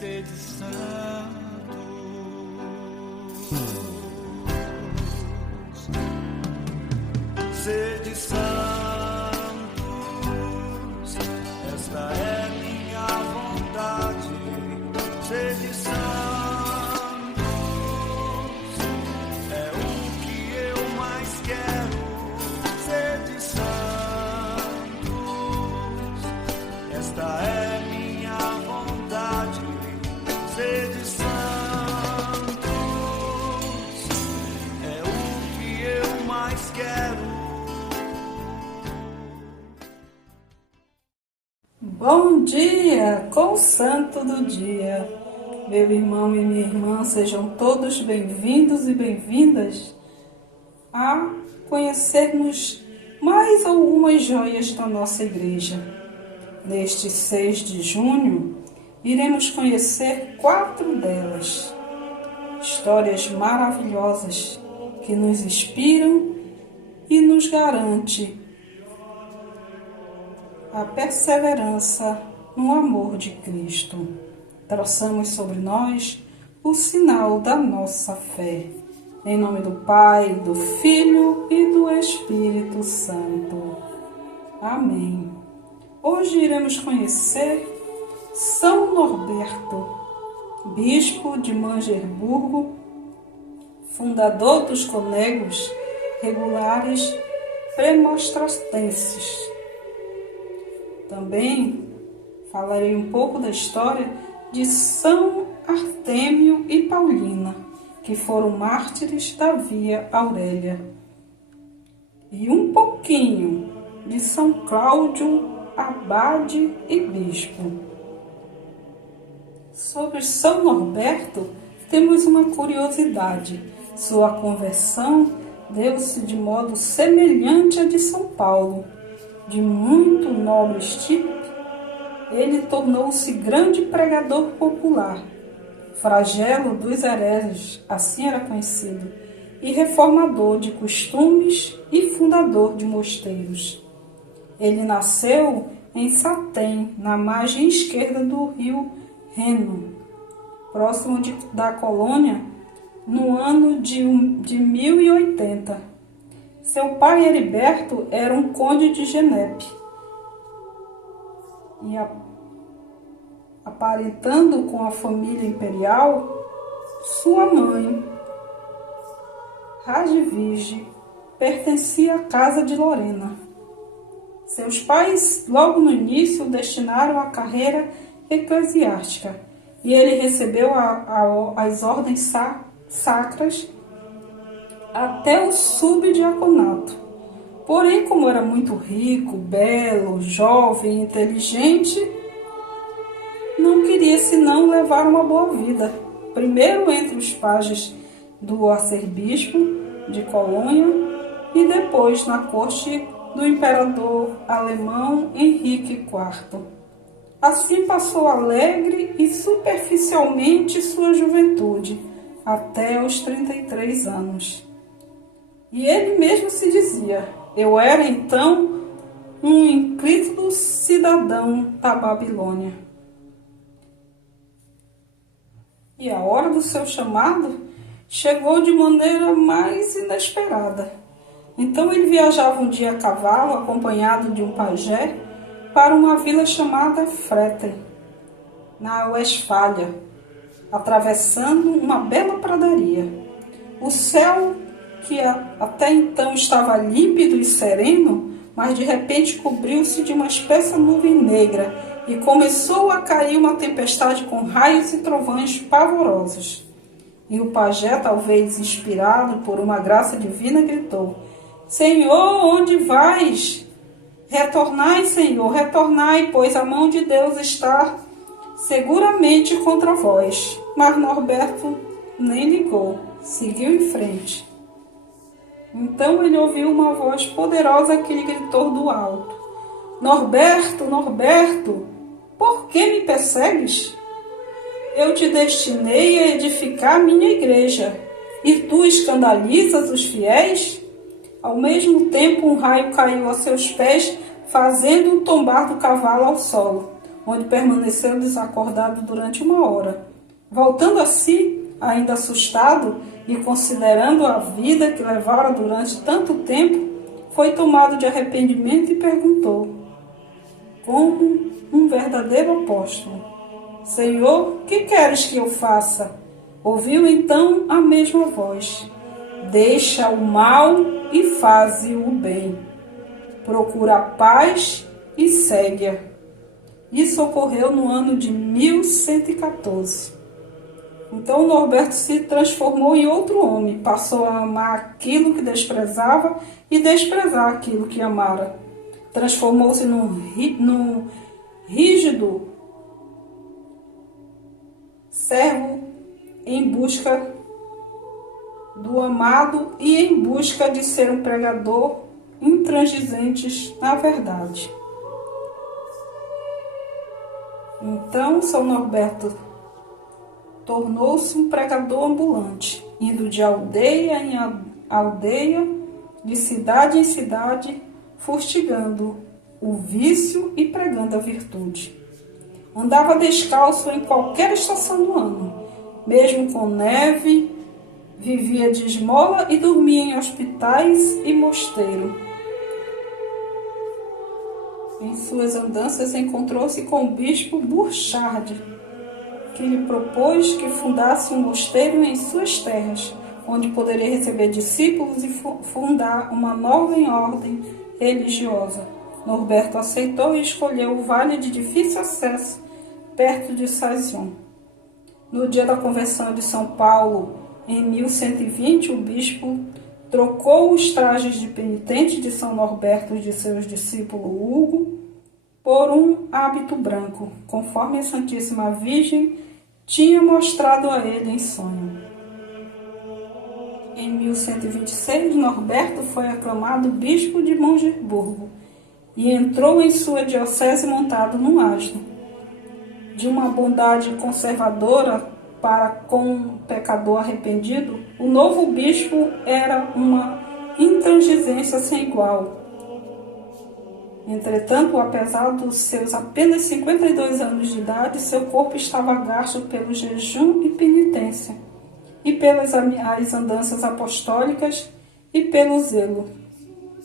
sede santos, sede santos, esta é minha vontade, sede santos, é o que eu mais quero, sede santos, esta é minha vontade, sede santos, é o que eu mais quero. Bom dia, com o Santo do Dia. Meu irmão e minha irmã, sejam todos bem-vindos e bem-vindas a conhecermos mais algumas joias da nossa igreja. Neste 6 de junho, iremos conhecer 4 delas. Histórias maravilhosas que nos inspiram e nos garantem a perseverança no amor de Cristo. Traçamos sobre nós o sinal da nossa fé. Em nome do Pai, do Filho e do Espírito Santo. Amém. Hoje iremos conhecer São Norberto, bispo de Manjerburgo, fundador dos Conegos Regulares Premonstratenses. Também falarei um pouco da história de São Artêmio e Paulina, que foram mártires da Via Aurélia. E um pouquinho de São Cláudio, abade e bispo. Sobre São Norberto, temos uma curiosidade. Sua conversão deu-se de modo semelhante à de São Paulo. De muito nobre estirpe, ele tornou-se grande pregador popular, flagelo dos hereges, assim era conhecido, e reformador de costumes e fundador de mosteiros. Ele nasceu em Satém, na margem esquerda do rio Reno, próximo da Colônia, no ano de 1080. Seu pai, Heriberto, era um conde de Genepe e, aparentando com a família imperial, sua mãe, Radivige, pertencia à casa de Lorena. Seus pais, logo no início, o destinaram à carreira eclesiástica e ele recebeu as ordens sacras até o subdiaconato. Porém, como era muito rico, belo, jovem e inteligente, não queria senão levar uma boa vida. Primeiro entre os pajes do arcebispo de Colônia e depois na corte do imperador alemão Henrique IV. Assim passou alegre e superficialmente sua juventude, até os 33 anos. E ele mesmo se dizia: eu era então um ínclito cidadão da Babilônia. E a hora do seu chamado chegou de maneira mais inesperada. Então ele viajava um dia a cavalo, acompanhado de um pajé, para uma vila chamada Fretten, na Westfália, atravessando uma bela pradaria. O céu, que até então estava límpido e sereno, mas de repente cobriu-se de uma espessa nuvem negra e começou a cair uma tempestade com raios e trovões pavorosos. E o pajé, talvez inspirado por uma graça divina, gritou: Senhor, onde vais? Retornai, Senhor, retornai, pois a mão de Deus está seguramente contra vós. Mas Norberto nem ligou, seguiu em frente. Então ele ouviu uma voz poderosa que lhe gritou do alto: Norberto, Norberto, por que me persegues? Eu te destinei a edificar minha igreja, e tu escandalizas os fiéis? Ao mesmo tempo, um raio caiu a seus pés, fazendo-o tombar do cavalo ao solo. onde permaneceu desacordado durante 1 hora. Voltando a si, ainda assustado e considerando a vida que levara durante tanto tempo, foi tomado de arrependimento e perguntou, como um verdadeiro apóstolo, Senhor, que queres que eu faça? Ouviu então a mesma voz, deixa o mal e faze o bem. Procura a paz e segue-a. Isso ocorreu no ano de 1114. Então Norberto se transformou em outro homem, passou a amar aquilo que desprezava e desprezar aquilo que amara. Transformou-se num rígido servo em busca do amado e em busca de ser um pregador intransigente na verdade. Então São Norberto tornou-se um pregador ambulante, indo de aldeia em aldeia, de cidade em cidade, fustigando o vício e pregando a virtude. Andava descalço em qualquer estação do ano, mesmo com neve, vivia de esmola e dormia em hospitais e mosteiro. Em suas andanças encontrou-se com o bispo Burchard, que lhe propôs que fundasse um mosteiro em suas terras, onde poderia receber discípulos e fundar uma nova ordem religiosa. Norberto aceitou e escolheu o vale de difícil acesso, perto de Saison. No dia da conversão de São Paulo, em 1120, o bispo trocou os trajes de penitente de São Norberto e de seus discípulos Hugo por um hábito branco, conforme a Santíssima Virgem tinha mostrado a ele em sonho. Em 1126, Norberto foi aclamado bispo de Mongeburgo e entrou em sua diocese montado num asno. De uma bondade conservadora para com o pecador arrependido, o novo bispo era uma intransigência sem igual. Entretanto, apesar dos seus apenas 52 anos de idade, seu corpo estava gasto pelo jejum e penitência, e pelas as andanças apostólicas e pelo zelo.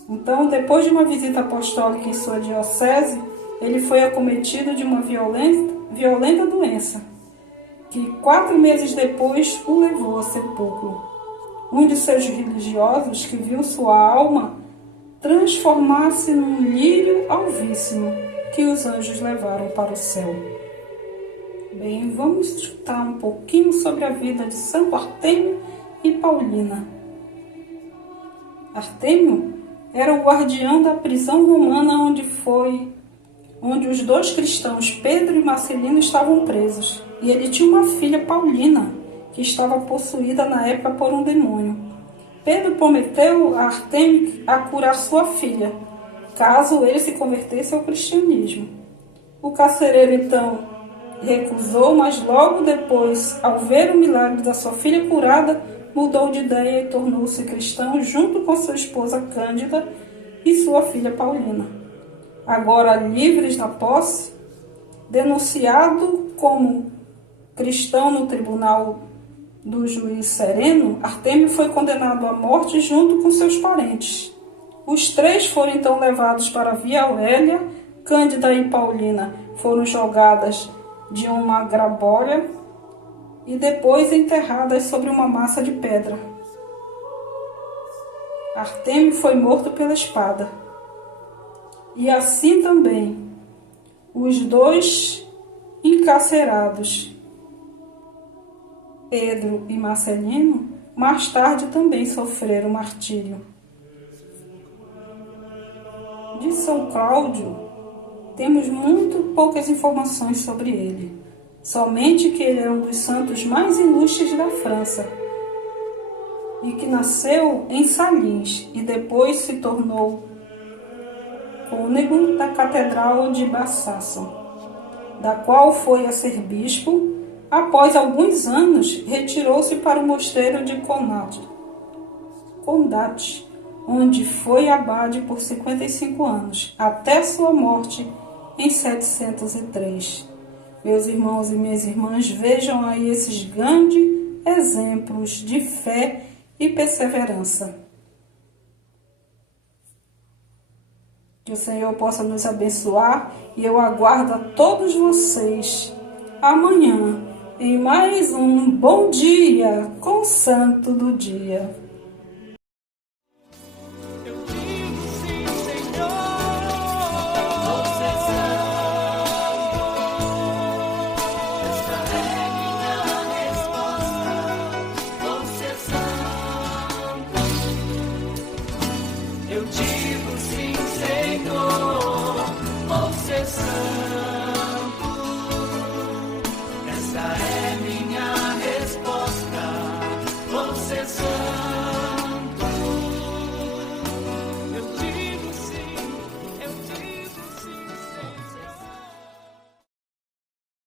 Então, depois de uma visita apostólica em sua diocese, ele foi acometido de uma violenta doença, que 4 meses depois o levou ao sepulcro. Um de seus religiosos, que viu sua alma transformar-se num lírio alvíssimo, que os anjos levaram para o céu. Bem, vamos escutar um pouquinho sobre a vida de Santo Artêmio e Paulina. Artêmio era o guardião da prisão romana onde os 2 cristãos, Pedro e Marcelino, estavam presos. E ele tinha uma filha, Paulina, que estava possuída na época por um demônio. Pedro prometeu a Artêmio a curar sua filha, caso ele se convertesse ao cristianismo. O carcereiro, então, recusou, mas logo depois, ao ver o milagre da sua filha curada, mudou de ideia e tornou-se cristão junto com sua esposa Cândida e sua filha Paulina. Agora livres da posse, denunciado como cristão no tribunal do juiz Sereno, Artêmio foi condenado à morte junto com seus parentes. Os 3 foram então levados para a Via Aurélia. Cândida e Paulina foram jogadas de uma grabolha e depois enterradas sobre uma massa de pedra. Artêmio foi morto pela espada. E assim também os 2 encarcerados, Pedro e Marcelino, mais tarde também sofreram martírio. De São Cláudio, temos muito poucas informações sobre ele. Somente que ele era um dos santos mais ilustres da França e que nasceu em Salins e depois se tornou cônego da Catedral de Besançon, da qual foi a ser bispo. Após alguns anos, retirou-se para o mosteiro de Condat, onde foi abade por 55 anos, até sua morte em 703. Meus irmãos e minhas irmãs, vejam aí esses grandes exemplos de fé e perseverança. Que o Senhor possa nos abençoar e eu aguardo a todos vocês amanhã em mais um Bom Dia com o Santo do Dia. Eu digo sim, Senhor. Você esta é minha resposta. Você santo. Eu digo sim, Senhor. Você santo. Esta é